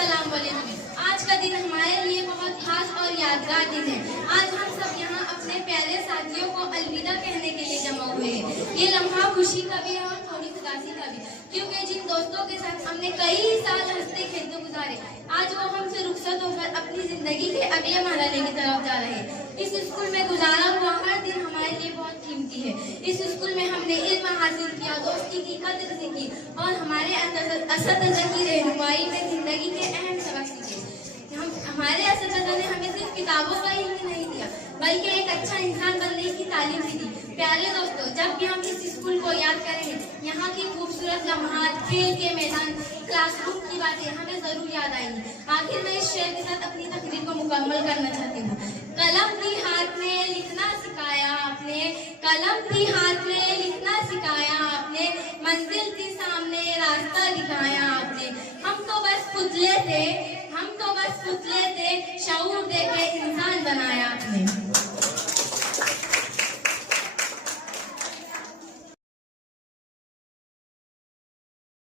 अस्सलाम वालेकुम। आज का दिन हमारे लिए बहुत खास और यादगार दिन है। आज हम सब यहाँ अपने प्यारे साथियों को अलविदा कहने के लिए जमा हुए हैं। ये लम्हा खुशी का भी है और थोड़ी उदासी का भी, क्योंकि जिन दोस्तों के साथ हमने कई साल हंसते खेलते गुजारे, आज वो हमसे रुखसत होकर अपनी जिंदगी के अगले मरहले की तरफ जा रहे हैं। इस स्कूल में गुजारा हुआ हर दिन हमारे लिए बहुत कीमती है। इस स्कूल में हमने इल्म हासिल किया, दोस्ती की कदर सीखी और हमारे असतज़ा की रहनुमाई में जिंदगी के अहम सबक सीखे। हमारे असतज़ा ने हमें सिर्फ किताबों का इल्म नहीं दिया, बल्कि एक अच्छा इंसान बनने की तालीम भी दी। प्यारे दोस्तों, जब भी हम इस स्कूल को याद करेंगे, यहाँ की खूबसूरत लम्हात, खेल के मैदान, क्लासरूम की बातें हमें जरूर याद आएंगी। आखिर में इस शेर के साथ अपनी तकरीर को मुकम्मल करना चाहती हूँ। कलम थी हाथ में लिखना सिखाया आपने, कलम थी हाथ में लिखना सिखाया आपने, मंजिल थी सामने रास्ता दिखाया आपने। हम तो बस पुतले थे, शऊर देके इंसान बना